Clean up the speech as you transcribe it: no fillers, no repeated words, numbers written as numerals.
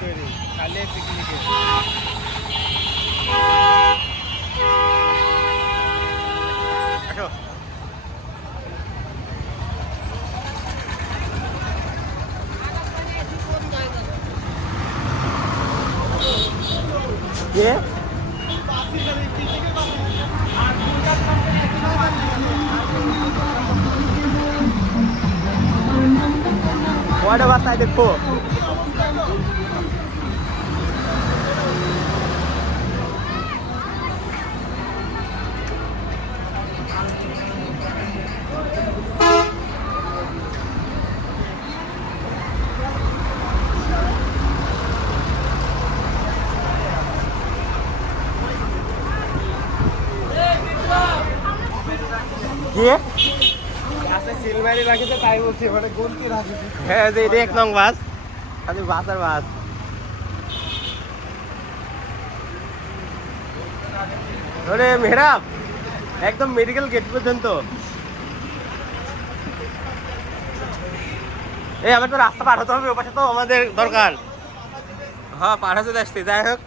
তৈরি খালি পিকনিকে। What about side four? Yeah. সিলমারি রাখিতে তাই বলছি মানে গুনতি রাখিতে। হ্যাঁ যে এটা 1 নং বাস আমি বাস আর বাস ওরে মেহরাব একদম মেডিকেল গেট পর্যন্ত এই আমার তো রাস্তা পার হতে হবে ওপাশে তো আমাদের দরকার হ্যাঁ পার হতে আসছে যাই হোক